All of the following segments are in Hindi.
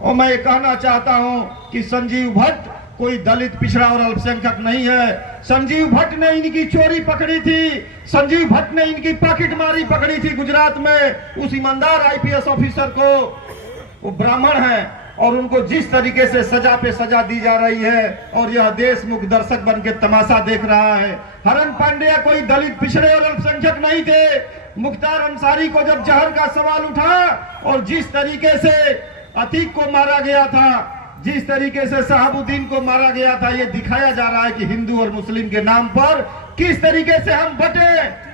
और मैं ये कहना चाहता हूं कि संजीव भट्ट कोई दलित पिछड़ा और अल्पसंख्यक नहीं है। संजीव भट्ट ने इनकी चोरी पकड़ी थी, संजीव भट्ट ने इनकी पॉकेटमारी पकड़ी थी गुजरात में। उस ईमानदार आईपीएस ऑफिसर को, वो ब्राह्मण है और उनको जिस तरीके से सजा पे सजा दी जा रही है और यह देशमुख दर्शक बन के तमाशा देख रहा है। हरन पांड्या कोई दलित पिछड़े और अल्पसंख्यक नहीं थे। मुख्तार अंसारी को जब जहर का सवाल उठा और जिस तरीके से अतीक को मारा गया था, जिस तरीके से शहाबुद्दीन को मारा गया था, ये दिखाया जा रहा है कि हिंदू और मुस्लिम के नाम पर किस तरीके से हम बटे,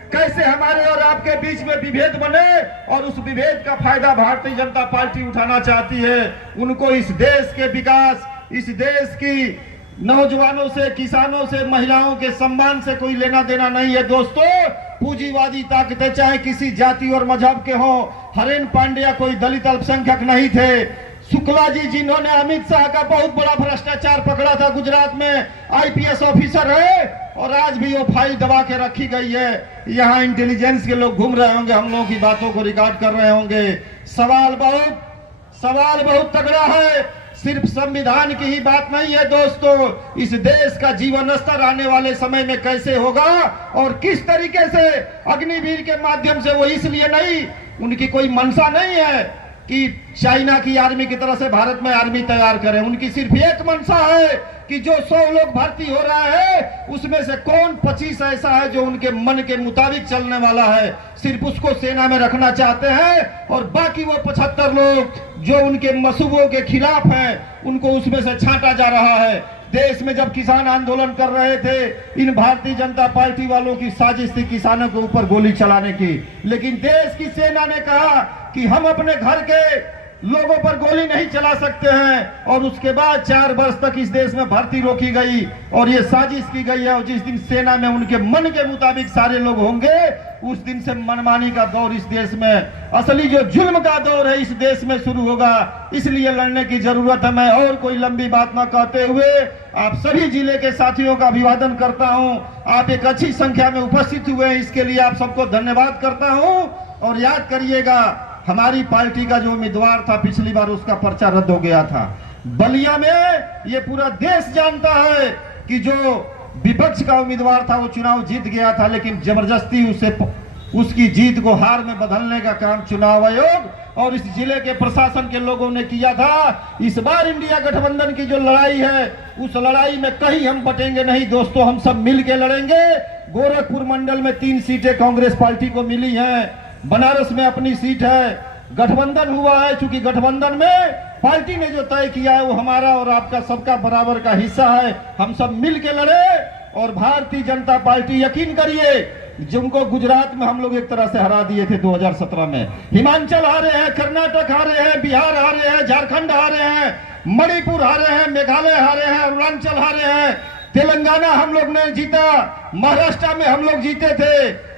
कैसे हमारे और आपके बीच में विभेद बने और उस विभेद का फायदा भारतीय जनता पार्टी उठाना चाहती है। उनको इस देश के विकास, इस देश की नौजवानों से, किसानों से, महिलाओं के सम्मान से कोई लेना देना नहीं है। दोस्तों, पूंजीवादी ताकतें चाहे किसी जाति और मजहब के हों, हरेन पांड्या कोई दलित अल्पसंख्यक नहीं थे। शुक्ला जी जिन्होंने अमित शाह का बहुत बड़ा भ्रष्टाचार पकड़ा था गुजरात में, आईपीएस ऑफिसर है और आज भी वो फाइल दबा के रखी गई है। यहाँ इंटेलिजेंस के लोग घूम रहे होंगे, हम लोगों की बातों को रिकॉर्ड कर रहे होंगे। सवाल बहुत तगड़ा है। सिर्फ संविधान की ही बात नहीं है दोस्तों, इस देश का जीवन स्तर आने वाले समय में कैसे होगा और किस तरीके से अग्निवीर के माध्यम से, वो इसलिए नहीं, उनकी कोई मंशा नहीं है कि चाइना की आर्मी की तरह से भारत में आर्मी तैयार करें। उनकी सिर्फ एक मंशा है कि जो 100 लोग भर्ती हो रहा है उसमें से कौन 25 ऐसा है जो उनके मन के मुताबिक चलने वाला है, सिर्फ उसको सेना में रखना चाहते हैं और बाकी वो 75 लोग जो उनके मसूबों के खिलाफ हैं उनको उसमें से छांटा जा रहा है। देश में जब किसान आंदोलन कर रहे थे, इन भारतीय जनता पार्टी वालों की साजिश थी किसानों के ऊपर गोली चलाने की, लेकिन देश की सेना ने कहा कि हम अपने घर के लोगों पर गोली नहीं चला सकते हैं और उसके बाद 4 वर्ष तक इस देश में भर्ती रोकी गई और ये साजिश की गई है। और जिस दिन सेना में उनके मन के मुताबिक सारे लोग होंगे, उस दिन से मनमानी का दौर इस देश में, असली जो जुल्म का दौर है इस देश में शुरू होगा। इसलिए लड़ने की जरूरत है। मैं और कोई लंबी बात न कहते हुए आप सभी जिले के साथियों का अभिवादन करता हूं। आप एक अच्छी संख्या में उपस्थित हुए हैं, इसके लिए आप सबको धन्यवाद करता हूं। और याद करिएगा, हमारी पार्टी का जो उम्मीदवार था पिछली बार, उसका पर्चा रद्द हो गया था। बलिया में ये पूरा देश जानता है कि जो विपक्ष का उम्मीदवार था वो चुनाव जीत गया था, लेकिन जबरदस्ती उसकी जीत को हार में बदलने का काम चुनाव आयोग और इस जिले के प्रशासन के लोगों ने किया था। इस बार इंडिया गठबंधन की जो लड़ाई है, उस लड़ाई में कहीं हम बटेंगे नहीं दोस्तों, हम सब मिल के लड़ेंगे। गोरखपुर मंडल में 3 सीटें कांग्रेस पार्टी को मिली हैं, बनारस में अपनी सीट है, गठबंधन हुआ है। चूंकि गठबंधन में पार्टी ने जो तय किया है वो हमारा और आपका सबका बराबर का हिस्सा है। हम सब मिल के लड़े और भारतीय जनता पार्टी, यकीन करिए, जिनको गुजरात में हम लोग एक तरह से हरा दिए थे 2017 में, हिमाचल हारे हैं, कर्नाटक हारे हैं, बिहार हारे हैं, झारखंड हारे हैं, मणिपुर हारे हैं, मेघालय हारे हैं, अरुणाचल हारे हैं, तेलंगाना हम लोग ने जीता, महाराष्ट्र में हम लोग जीते थे।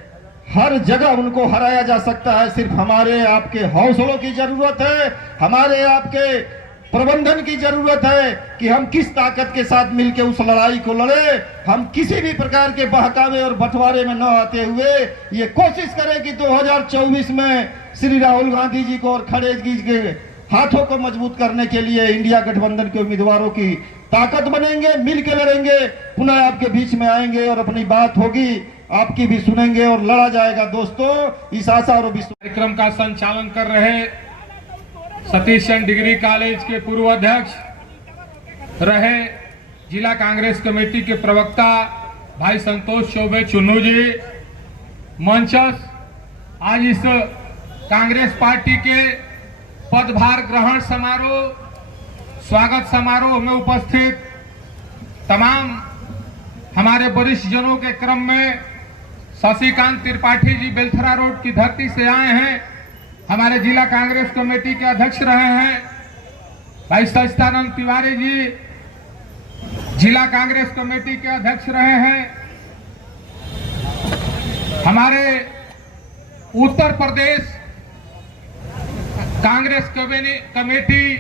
हर जगह उनको हराया जा सकता है। सिर्फ हमारे आपके हौसलों की जरूरत है, हमारे आपके प्रबंधन की जरूरत है कि हम किस ताकत के साथ मिलकर उस लड़ाई को लड़े। हम किसी भी प्रकार के बहकावे और बंटवारे में न आते हुए ये कोशिश करें कि 2024 में श्री राहुल गांधी जी को और खड़गे जी के हाथों को मजबूत करने के लिए इंडिया गठबंधन के उम्मीदवारों की ताकत बनेंगे, मिल के लड़ेंगे, पुनः आपके बीच में आएंगे और अपनी बात होगी, आपकी भी सुनेंगे और लड़ा जाएगा। दोस्तों, इस आशा और विश्वास कार्यक्रम का संचालन कर रहे सतीश चंद्र डिग्री कॉलेज के पूर्व अध्यक्ष रहे, जिला कांग्रेस कमेटी के प्रवक्ता भाई संतोष चौबे चुन्नू जी, मंचस आज इस कांग्रेस पार्टी के पदभार ग्रहण समारोह, स्वागत समारोह में उपस्थित तमाम हमारे वरिष्ठ जनों के क्रम में शशिकांत त्रिपाठी जी बेलथरा रोड की धरती से आए हैं, हमारे जिला कांग्रेस कमेटी के अध्यक्ष रहे हैं। भाई सचिदानंद तिवारी जी जिला कांग्रेस कमेटी के अध्यक्ष रहे हैं। हमारे उत्तर प्रदेश कांग्रेस कमेटी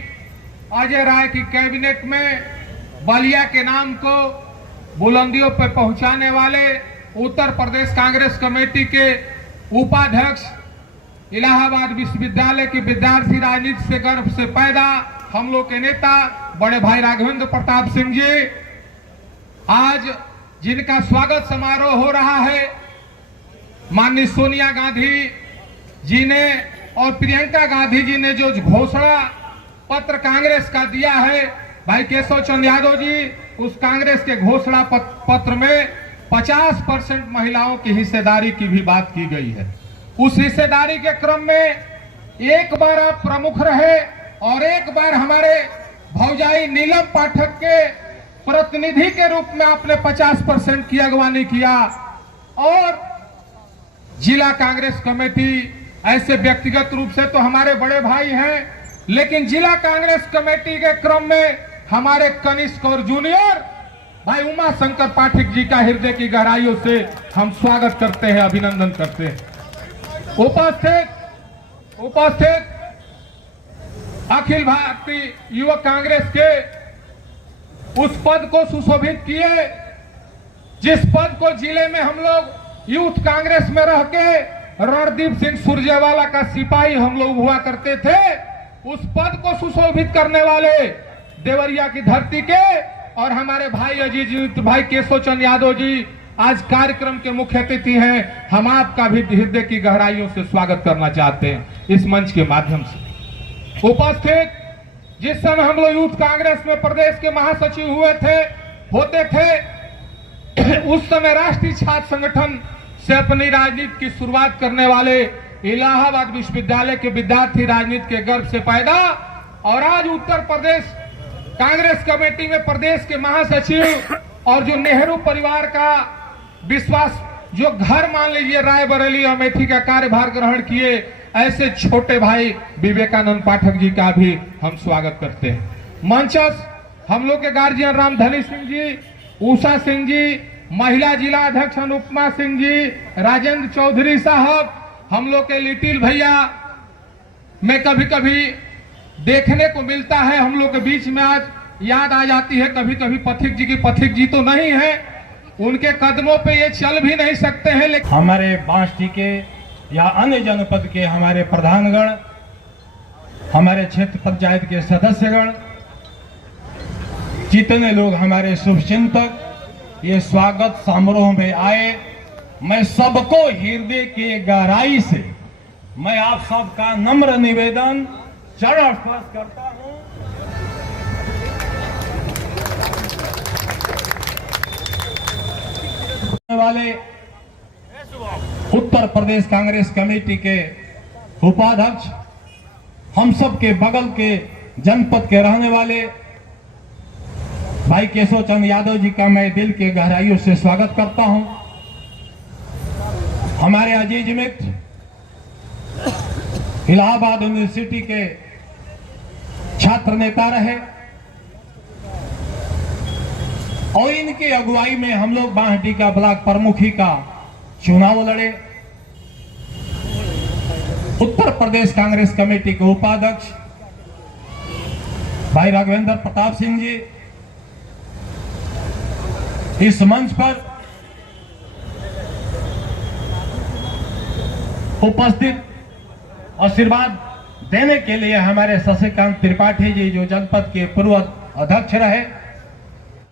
अजय राय की कैबिनेट में बलिया के नाम को बुलंदियों पर पहुंचाने वाले उत्तर प्रदेश कांग्रेस कमेटी के उपाध्यक्ष, इलाहाबाद विश्वविद्यालय के विद्यार्थी, राजनीति से गर्व से पैदा हम लोग के नेता बड़े भाई राघवेंद्र प्रताप सिंह जी, आज जिनका स्वागत समारोह हो रहा है, माननीय सोनिया गांधी जी ने और प्रियंका गांधी जी ने जो घोषणा पत्र कांग्रेस का दिया है, भाई केशव चंद्र यादव जी, उस कांग्रेस के घोषणा पत्र में 50% महिलाओं की हिस्सेदारी की भी बात की गई है। उस हिस्सेदारी के क्रम में एक बार आप प्रमुख रहे और एक बार हमारे भौजाई नीलम पाठक के प्रतिनिधि के रूप में आपने 50% की अगवानी किया। और जिला कांग्रेस कमेटी, ऐसे व्यक्तिगत रूप से तो हमारे बड़े भाई हैं, लेकिन जिला कांग्रेस कमेटी के क्रम में हमारे कनिष्ठ और जूनियर भाई उमा शंकर पाठक जी का हृदय की गहराइयों से हम स्वागत करते हैं, अभिनंदन करते हैं। उपस्थित अखिल भारतीय युवक कांग्रेस के उस पद को सुशोभित किए जिस पद को जिले में हम लोग यूथ कांग्रेस में रह के रणदीप सिंह सुरजेवाला का सिपाही हम लोग हुआ करते थे, उस पद को सुशोभित करने वाले देवरिया की धरती के और हमारे भाई अजीत भाई केशव चंद्र यादव जी आज कार्यक्रम के मुख्य अतिथि हैं। हम आपका भी हृदय की गहराइयों से स्वागत करना चाहते हैं इस मंच के माध्यम से। उपस्थित जिस समय हम लोग यूथ कांग्रेस में प्रदेश के महासचिव होते थे, उस समय राष्ट्रीय छात्र संगठन से अपनी राजनीति की शुरुआत करने वाले इलाहाबाद विश्वविद्यालय के विद्यार्थी राजनीति के गर्भ से पैदा और आज उत्तर प्रदेश कांग्रेस कमेटी में प्रदेश के महासचिव और जो नेहरू परिवार का विश्वास जो घर मान लीजिए रायबरेली अमेठी का कार्यभार ग्रहण किए, ऐसे छोटे भाई विवेकानंद पाठक जी का भी हम स्वागत करते हैं। मंचस्थ हम लोग के गार्जियन रामधनी सिंह जी, उषा सिंह जी, महिला जिला अध्यक्ष अनुपमा सिंह जी, राजेंद्र चौधरी साहब, हम लोग के लिटिल भैया में कभी कभी देखने को मिलता है, हम लोग के बीच में आज याद आ जाती है कभी कभी पथिक जी की। पथिक जी तो नहीं है, उनके कदमों पे ये चल भी नहीं सकते हैं, लेकिन हमारे बांसटी के या अन्य जनपद के हमारे प्रधानगण, हमारे क्षेत्र पंचायत के सदस्यगण, जितने लोग हमारे शुभचिंतक ये स्वागत समारोह में आए, मैं सबको हृदय के गहराई से मैं आप सबका नम्र निवेदन चरण स्पर्श करता हूं। वाले उत्तर प्रदेश कांग्रेस कमेटी के उपाध्यक्ष, हम सब के बगल के जनपद के रहने वाले भाई केशव चंद्र यादव जी का मैं दिल के गहराइयों से स्वागत करता हूं। हमारे अजीज मित्र इलाहाबाद यूनिवर्सिटी के छात्र नेता रहे और इनकी अगुवाई में हम लोग बांसटी का ब्लॉक प्रमुखी का चुनाव लड़े। उत्तर प्रदेश कांग्रेस कमेटी के उपाध्यक्ष भाई राघवेंद्र प्रताप सिंह जी इस मंच पर उपस्थित आशीर्वाद देने के लिए हमारे शशिकांत त्रिपाठी जी जो जनपद के पूर्व अध्यक्ष रहे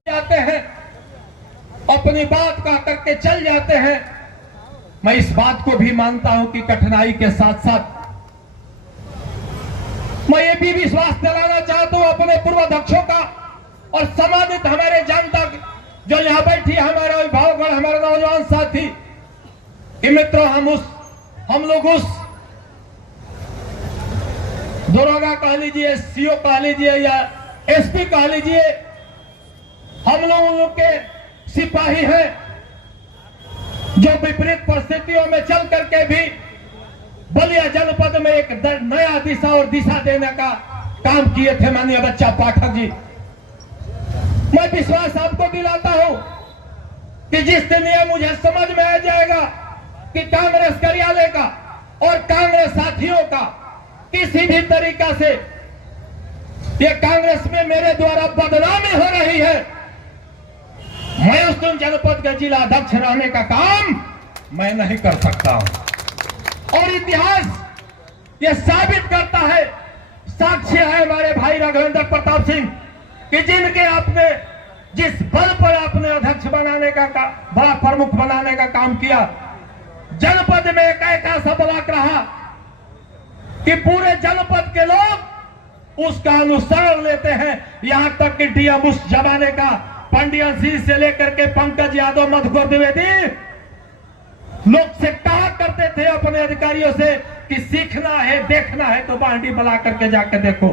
जाते हैं, अपनी बात का करके चल जाते हैं। मैं इस बात को भी मानता हूं कि कठिनाई के साथ साथ मैं ये भी विश्वास दिलाना चाहता हूं अपने पूर्व अध्यक्षों का और सम्मानित हमारे जनता जो यहां बैठी, हमारे अभिभावकगण, हमारे नौजवान साथी कि मित्रों, हम लोग उस दरोगा कह लीजिए, सीओ कह लीजिए या एसपी कह लीजिए, हम लोग के सिपाही हैं जो विपरीत परिस्थितियों में चल करके भी बलिया जनपद में एक नया दिशा और दिशा देने का काम किए थे माननीय बच्चा पाठक जी। मैं विश्वास आपको दिलाता हूं कि जिस दिन यह मुझे समझ में आ जाएगा कि कांग्रेस कार्यालय का और कांग्रेस साथियों का किसी भी तरीका से ये कांग्रेस में मेरे द्वारा बदनामी हो रही है, मैं उस दिन जनपद का जिला अध्यक्ष रहने का काम मैं नहीं कर सकता हूं। और इतिहास ये साबित करता है, साक्ष्य है हमारे भाई राघवेंद्र प्रताप सिंह कि जिनके आपने जिस बल पर आपने अध्यक्ष बनाने का बड़ा प्रमुख बनाने का काम किया, जनपद में एक ऐसा ब्लॉक रहा कि पूरे जनपद के लोग उसका अनुसरण लेते हैं। यहां तक कि डीएम उस जमाने का पंडियन सिंह से लेकर के पंकज यादव, मधुकर द्विवेदी लोग से कहा करते थे अपने अधिकारियों से कि सीखना है, देखना है तो बांडी बुला करके जाकर देखो।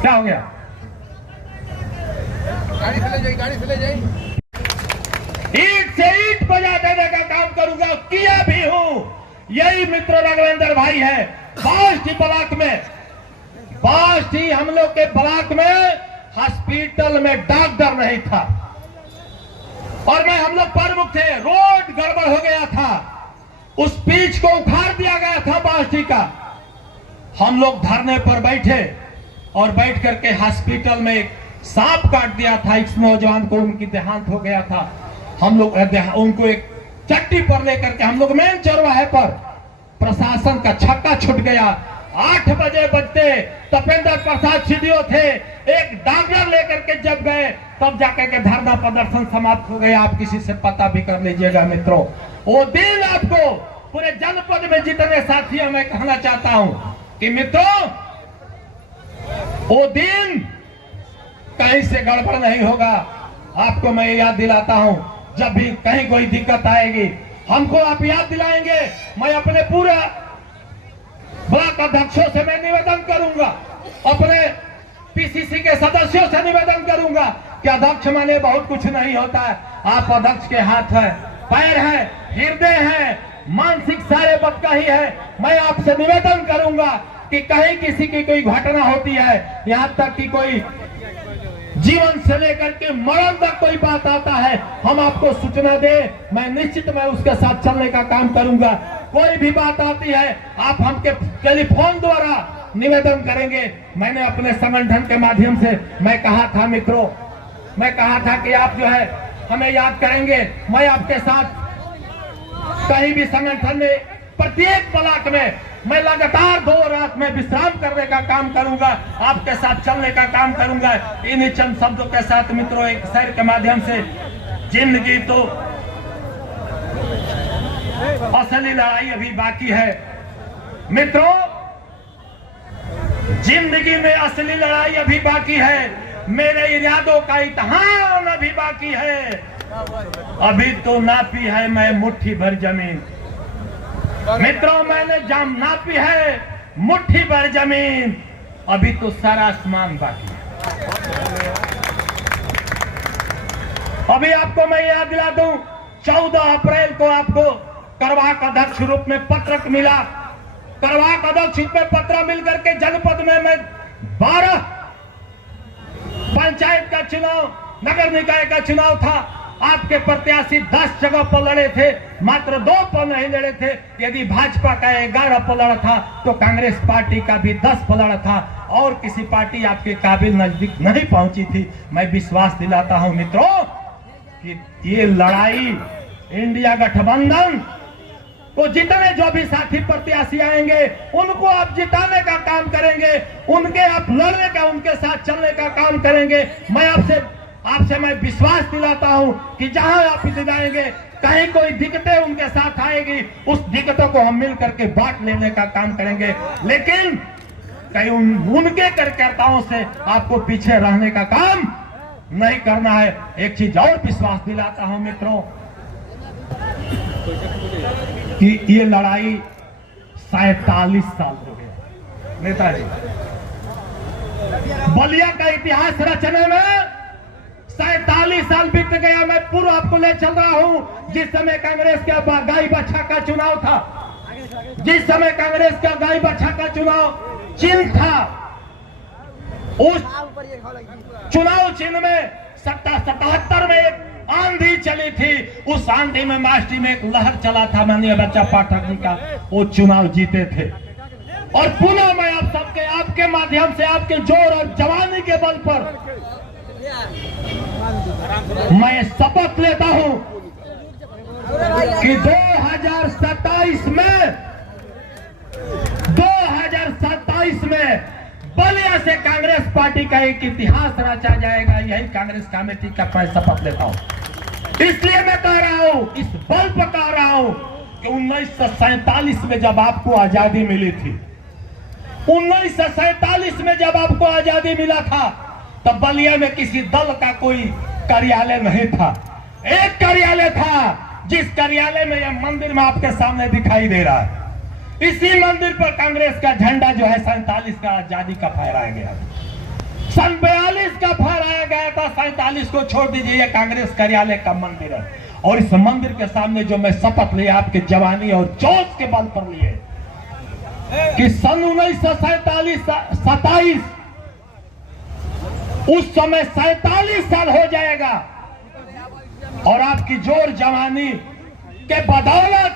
क्या हो गया? गाड़ी से ले जाइए। ईट से ईट बजा देने का काम करूंगा, किया भी हूं। यही मित्र राघवेंद्र भाई है। बाष्टी ब्लॉक में, बाष्टी हम लोग के ब्लॉक में हॉस्पिटल में डॉक्टर नहीं था और मैं हम लोग प्रमुख थे। रोड गड़बड़ हो गया था, उस पिच को उखाड़ दिया गया था बाष्टी का। हम लोग धरने पर बैठे और बैठ करके हॉस्पिटल में एक सांप काट दिया था। इस नौजवान को उनकी देहांत हो गया था। हम लोग उनको एक चट्टी पर लेकर के हम लोग मेन चौराहे पर, प्रशासन का छक्का छूट गया। 8 बजे बजते तपेंद्र प्रसाद सीडीओ थे, एक डॉक्टर लेकर के जब गए तब जाकर के धरना प्रदर्शन समाप्त हो गया। आप किसी से पता भी कर लीजिएगा मित्रों। वो दिन आपको पूरे जनपद में जितने साथी हैं, मैं कहना चाहता हूं कि मित्रों वो दिन कहीं से गड़बड़ नहीं होगा। आपको मैं याद दिलाता हूं, जब भी कहीं कोई दिक्कत आएगी हमको आप याद दिलाएंगे। मैं अपने पूरे ब्लॉक अध्यक्षों से मैं निवेदन करूंगा, अपने पीसीसी के सदस्यों से निवेदन करूंगा कि अध्यक्ष माने बहुत कुछ नहीं होता है। आप अध्यक्ष के हाथ है, पैर है, हृदय है, मानसिक सारे बदका ही है। मैं आपसे निवेदन करूंगा कि कहीं किसी की कोई घटना होती है, यहां तक कि कोई जीवन से लेकर के मरण तक कोई बात आता है, हम आपको सूचना दे, मैं निश्चित मैं उसके साथ चलने का काम करूंगा। कोई भी बात आती है आप हमके टेलीफोन द्वारा निवेदन करेंगे। मैंने अपने संगठन के माध्यम से मैं कहा था मित्रों, मैं कहा था कि आप जो है हमें याद करेंगे। मैं आपके साथ कहीं भी संगठन में प्रत्येक ब्लॉक में मैं लगातार 2 रात में विश्राम करने का काम करूंगा, आपके साथ चलने का काम करूंगा। इन चंद शब्दों के साथ मित्रों एक शेर के माध्यम से, जिंदगी तो असली लड़ाई अभी बाकी है मित्रों, जिंदगी में असली लड़ाई अभी बाकी है। मेरे इरादों का इम्तिहान अभी बाकी है। अभी तो नापी है मैं मुट्ठी भर जमीन मित्रों, मैंने जाम नापी है मुट्ठी भर जमीन, अभी तो सारा आसमान बाकी है। अभी आपको मैं याद दिला दूं, 14 अप्रैल को आपको करवाक अध्यक्ष रूप में पत्र मिला। करवाक अध्यक्ष रूप में पत्र मिल करके जनपद में मैं 12 पंचायत का चुनाव, नगर निकाय का चुनाव था। आपके प्रत्याशी 10 जगह पर लड़े थे, मात्र 2 पर नहीं लड़े थे। यदि भाजपा का 11 पर लड़ा था तो कांग्रेस पार्टी का भी 10 पर लड़ा था और किसी पार्टी आपके काबिल नजदीक नहीं पहुंची थी। मैं विश्वास दिलाता हूं मित्रों कि ये लड़ाई इंडिया गठबंधन को जितने जो भी साथी प्रत्याशी आएंगे उनको आप जिताने का काम करेंगे, उनके आप लड़ने का, उनके साथ चलने का काम करेंगे। मैं आपसे मैं विश्वास दिलाता हूं कि जहां आप जाएंगे कहीं कोई दिक्कतें उनके साथ आएगी, उस दिक्कतों को हम मिल करके बांट लेने का काम करेंगे। लेकिन कहीं उनके कार्यकर्ताओं से आपको पीछे रहने का काम नहीं करना है। एक चीज और विश्वास दिलाता हूं मित्रों कि ये लड़ाई 47 साल हो गया। नेताजी बलिया का इतिहास रचने में 47 साल बीत गया। मैं पूर्व आपको ले चल रहा हूं, जिस समय कांग्रेस का गाय बछा का चुनाव था, जिस समय कांग्रेस का गाय बछा का चुनाव चिन्ह था, उस चुनाव चिन्ह में 77 में एक आंधी चली थी। उस आंधी में मास्टी में एक लहर चला था, माननीय बच्चा पाठक जी का, वो चुनाव जीते थे। और पुनः मैं आप सबके, आपके माध्यम से, आपके जोर और जवानी के बल पर मैं शपथ लेता हूं कि 2027 में से कांग्रेस पार्टी का एक इतिहास रचा जाएगा, यही कांग्रेस कमेटी का मैं शपथ लेता हूं। इसलिए मैं कह रहा हूं, इस बल पर कह रहा हूं कि 1947 में जब आपको आजादी मिली थी, 1947 में जब आपको आजादी मिला था, तब बलिया में किसी दल का कोई कार्यालय नहीं था। एक कार्यालय था, जिस कार्यालय में यह मंदिर में आपके सामने दिखाई दे रहा है। इसी मंदिर पर कांग्रेस का झंडा जो है 47 का आजादी का फहराया गया, सन 42 का फहराया गया था। 47 को छोड़ दीजिए, यह कांग्रेस कार्यालय का मंदिर है। और इस मंदिर के सामने जो मैं शपथ लिया आपके जवानी और जोश के बल पर लिए कि सन 1947-27 उस समय 47 साल हो जाएगा और आपकी जोर जवानी के बदौलत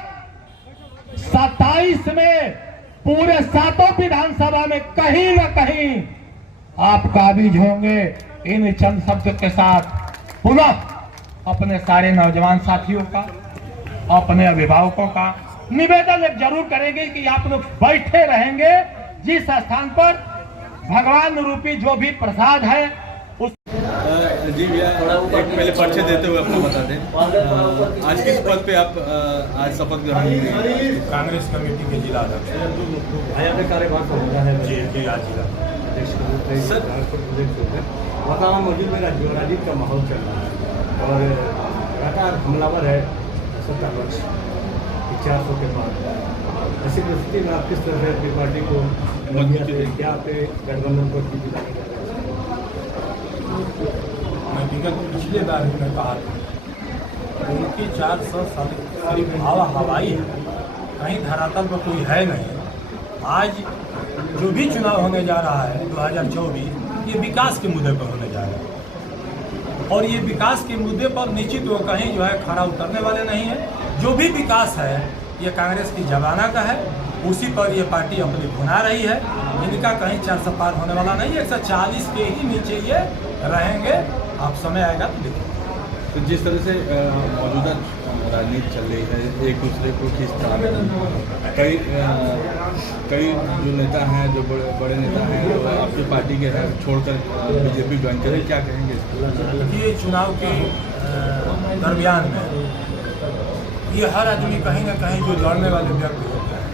27 में पूरे 7 विधानसभा में कहीं न कहीं आप काबिज होंगे। इन चंद शब्दों के साथ पुनः अपने सारे नौजवान साथियों का, अपने अभिभावकों का निवेदन जरूर करेंगे कि आप लोग बैठे रहेंगे जिस स्थान पर भगवान रूपी जो भी प्रसाद है उस। जी भैया, एक पहले परिचय देते हुए आपको बता दें, आज किस पद पे आप आज शपथ ग्रहण करेंगे? कांग्रेस कमेटी के जिला अध्यक्ष कार्यभार जिला सर, वहाँ मौजूद में राजनीति का माहौल चल रहा है और लगातार हमलावर है सत्ता पक्ष 400 के बाद। ऐसी परिस्थिति में आप किस तरह से अपनी पार्टी को क्या पे गठबंधन को दिलाने जा रहे हैं? मैं विगत पिछले बार भी मैं कहा था उनकी 400 साल सिर्फ हवाई है, कहीं धरातल पर कोई है नहीं। आज जो भी चुनाव होने जा रहा है 2024, ये विकास के मुद्दे पर होने जा रहा है और ये विकास के मुद्दे पर निश्चित वो कहीं जो है खड़ा उतरने वाले नहीं है। जो भी विकास है ये कांग्रेस की जमाना का है, उसी पर ये पार्टी अपनी भुना रही है। इनका कहीं 400 पार होने वाला नहीं है, 140 के ही नीचे ये रहेंगे। आप समय आएगा तो देखिए। तो जिस तरह से मौजूदा राजनीति चल रही है, एक दूसरे को खींचता है, कई जो नेता हैं, जो बड़े नेता हैं, जो आपकी पार्टी के हैं, छोड़कर बीजेपी ज्वाइन करें, क्या कहेंगे? ये चुनाव के दरमियान में ये हर आदमी कहीं ना कहीं जो लड़ने वाले व्यक्ति होते हैं,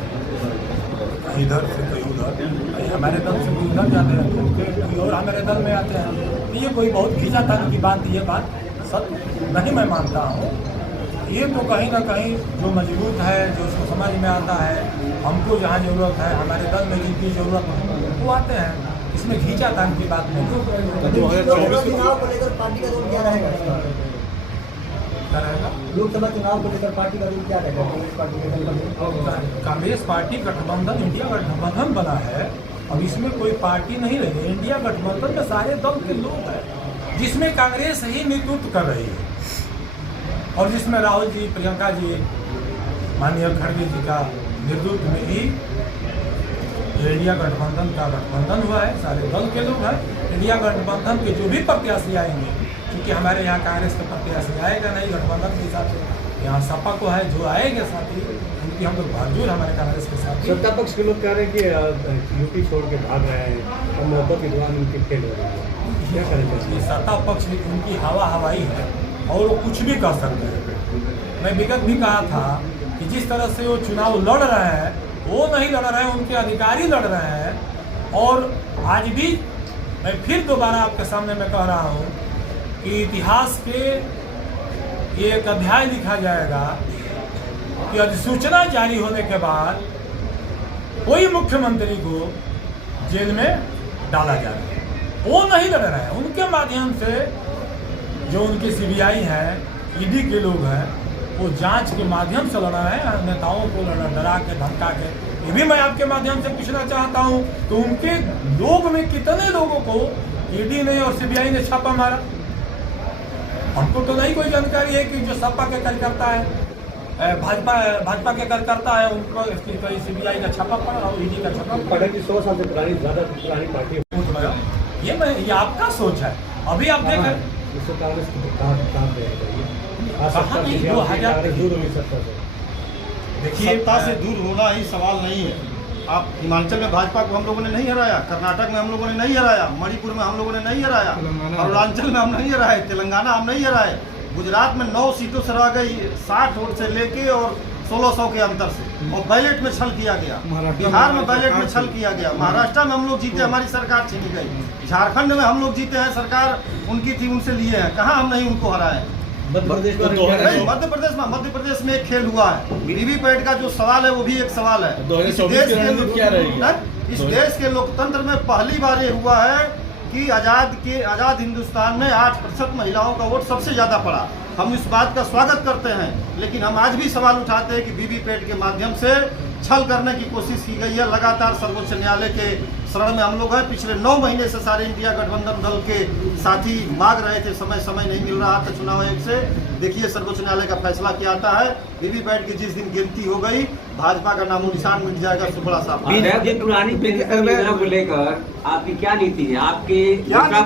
कहीं इधर से कहीं उधर, कहीं हमारे दल से कोई उधर जाते हैं, कहीं और हमारे दल में आते हैं। ये कोई बहुत खींचातानी की बात, ये बात सत्य नहीं मैं मानता हूँ। ये तो कहीं ना कहीं जो मजबूत है, जो समझ में आता है, हमको जहाँ जरूरत है, हमारे दल में जिनकी जरूरत है वो आते हैं। इसमें खींचातानी की बात नहीं। तो 2024 चुनाव को लेकर पार्टी का रोल क्या रहेगा? लोकसभा चुनाव को लेकर पार्टी का रोल क्या रहेगा? कांग्रेस पार्टी गठबंधन, इंडिया गठबंधन बना है। अब इसमें कोई पार्टी नहीं रही। इंडिया गठबंधन में सारे दल के लोग हैं, जिसमें कांग्रेस ही नेतृत्व कर रही है और जिसमें राहुल जी, प्रियंका जी, माननीय खड़गे जी का नेतृत्व में ही इंडिया गठबंधन का गठबंधन हुआ है। सारे दल के लोग हैं। इंडिया गठबंधन के जो भी प्रत्याशी आएंगे, क्योंकि हमारे यहाँ कांग्रेस का प्रत्याशी आएगा नहीं गठबंधन के हिसाब से, यहाँ सपा को है, जो आएंगे साथी उनकी हम लोग भरपूर हमारे कांग्रेस के साथ। सत्ता पक्ष के लोग कह रहे हैं कि यूपी छोड़ के भाग रहे हैं और मोहब्बत विद्वान उनकी फेल हो रही है, क्या करेंगे? सत्ता पक्ष उनकी हवाई है और वो कुछ भी कर सकते हैं। मैं विगत भी कहा था कि जिस तरह से वो चुनाव लड़ रहे हैं, वो नहीं लड़ रहे हैं, उनके अधिकारी लड़ रहे हैं। और आज भी मैं फिर दोबारा आपके सामने मैं कह रहा हूँ कि इतिहास के एक अध्याय लिखा जाएगा कि अधिसूचना जारी होने के बाद कोई मुख्यमंत्री को जेल में डाला जा रहा है। वो नहीं लड़ रहे हैं, उनके माध्यम से जो उनके सीबीआई हैं, ईडी के लोग हैं, वो जांच के माध्यम से लड़ रहे हैं। नेताओं को डरा के धमका के। ये भी मैं आपके माध्यम से पूछना चाहता हूँ, तो उनके लोग में कितने लोगों को ईडी ने और सीबीआई ने छापा मारा? हमको तो नहीं कोई जानकारी है कि जो सपा के कार्यकर्ता है, भाजपा के कार्यकर्ता है, उनको तो सीबीआई का छापा पड़ा और ईडी का छापा पड़ा। 100 साल से पुरानी, ज़्यादा पुरानी पार्टी ये आपका सोच है। अभी आप देख रहे कांग्रेस देखिए, सत्ता से दूर होना ही सवाल नहीं है। आप हिमाचल में भाजपा को हम लोगों ने नहीं हराया, कर्नाटक में हम लोगों ने नहीं हराया, मणिपुर में हम लोगों ने नहीं हराया, अरुणाचल में हम नहीं हराए, तेलंगाना हम नहीं हराए, गुजरात में 9 सीटों से रह गई 60 वोट से लेके और 1600 के अंतर से, और बैलेट में छल किया गया। बिहार में बैलेट में छल किया गया, महाराष्ट्र में हम लोग जीते, हमारी सरकार छीनी गई, झारखंड में हम लोग जीते हैं, सरकार उनकी थी उनसे लिए हैं, कहाँ हम नहीं उनको हराए। मध्य प्रदेश में एक खेल हुआ है, वीवीपैट का जो सवाल है वो भी एक सवाल है। इस देश के लोकतंत्र में पहली बार ये हुआ है कि आजाद हिंदुस्तान में 8% महिलाओं का वोट सबसे ज्यादा पड़ा। हम इस बात का स्वागत करते हैं, लेकिन हम आज भी सवाल उठाते हैं कि वीवीपैट के माध्यम से छल करने की कोशिश की गई है। लगातार सर्वोच्च न्यायालय के शरण में हम लोग हैं। पिछले 9 महीने से सारे इंडिया गठबंधन दल के साथी मांग रहे थे, समय नहीं मिल रहा था चुनाव आयोग से। देखिए सर्वोच्च न्यायालय का फैसला क्या आता है। वीवीपैट की जिस दिन गिनती हो गई, भाजपा का नामो निशान मिट जाएगा, सुबह साफ। पुरानी पेंशन योजना को लेकर आपकी क्या नीति है? आपके घोषणा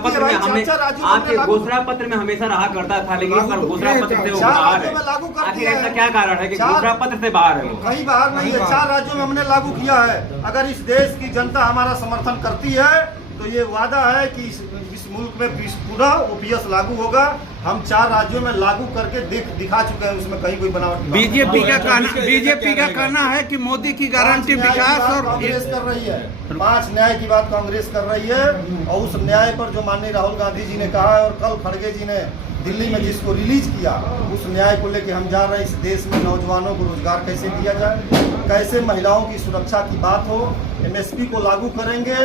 पत्र में हमेशा रहा करता था, लेकिन इस बार घोषणा पत्र से वो बाहर है। आखिर ऐसा क्या कारण है कि घोषणा पत्र से बाहर है? कहीं बाहर नहीं है, 4 राज्यों में हमने लागू किया है। अगर इस देश की जनता हमारा समर्थन करती है तो ये वादा है कि इस मुल्क में पूरा ओपीएस लागू होगा। हम 4 राज्यों में लागू करके दिखा चुके हैं, उसमें कहीं कोई बनावट। बीजेपी का कहना है कि मोदी की गारंटी विकास और कांग्रेस कर रही है। 5 न्याय की बात कांग्रेस कर रही है, और उस न्याय पर जो माननीय राहुल गांधी जी ने कहा है और कल खड़गे जी ने दिल्ली में जिसको रिलीज किया, उस न्याय को लेकर हम जा रहे हैं। इस देश में नौजवानों को रोजगार कैसे दिया जाए, कैसे महिलाओं की सुरक्षा की बात हो, एमएसपी को लागू करेंगे,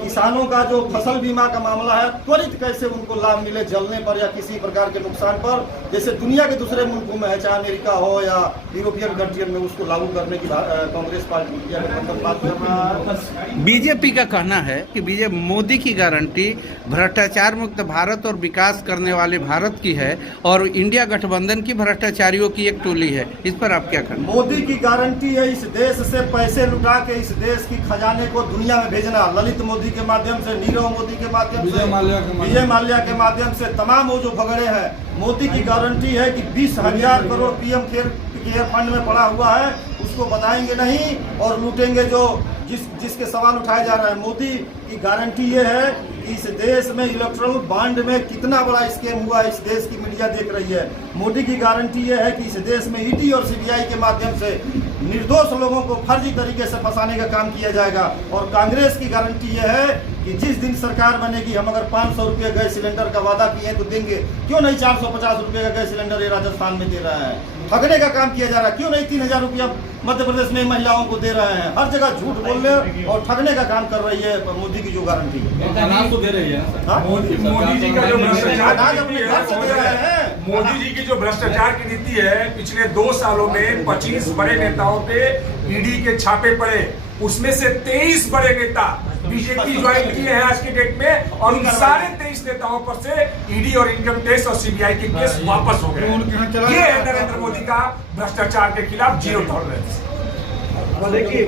किसानों का जो फसल बीमा का मामला है त्वरित कैसे उनको लाभ मिले जलने पर या किसी प्रकार के नुकसान पर, जैसे दुनिया के दूसरे मुल्कों में है, चाहे अमेरिका हो या यूरोपियन कंट्रियन में, उसको लागू करने की कांग्रेस पार्टी या बात कर रहा है। बीजेपी का कहना है कि मोदी की गारंटी भ्रष्टाचार मुक्त भारत और विकास करने वाले भारत की है, और इंडिया गठबंधन की भ्रष्टाचारियों की एक टोली है। इस पर आप क्या कहना? मोदी की गारंटी है इस देश से पैसे लुटा के इस देश की खजाने को दुनिया में भेजना। ललित मोदी के माध्यम से, नीरव मोदी के माध्यम से, विजय माल्या के माध्यम से, तमाम वो जो भगड़े हैं। मोदी की गारंटी है कि 20,000 करोड़ पीएम केयर फंड में पड़ा हुआ है, उसको बताएंगे नहीं और लूटेंगे जो जिसके सवाल उठाए जा रहे हैं। मोदी की गारंटी ये है कि इस देश में इलेक्ट्रल बॉन्ड में कितना बड़ा स्कैम हुआ, इस देश की मीडिया देख रही है। मोदी की गारंटी ये है कि इस देश में ईडी और सीबीआई के माध्यम से निर्दोष लोगों को फर्जी तरीके से फंसाने का काम किया जाएगा। और कांग्रेस की गारंटी ये है कि जिस दिन सरकार बनेगी, हम अगर 500 रुपये गैस सिलेंडर का वादा किए तो देंगे, क्यों नहीं 450 रुपये का गैस सिलेंडर ये राजस्थान में दे रहा है। ठगने का काम किया जा रहा है, क्यों नहीं 3000 रुपया मध्य प्रदेश में महिलाओं को दे रहे हैं। हर जगह झूठ बोल रहे और ठगने का काम कर रही है मोदी की जो गारंटी है। तो दे रही है मोदी जी का जो भ्रष्टाचार अपने घर से दे रहे हैं। मोदी जी की जो भ्रष्टाचार की नीति है, पिछले 2 सालों में 25 बड़े नेताओं पे ईडी के छापे पड़े, उसमें से 23 बड़े नेता बीजेपी ज्वाइन किए हैं आज के डेट में, और उन सारे 23 नेताओं पर से ईडी और इनकम टैक्स और सीबीआई के केस वापस हो गए। ये है नरेंद्र मोदी का भ्रष्टाचार के खिलाफ जीरो टॉलरेंस। देखिए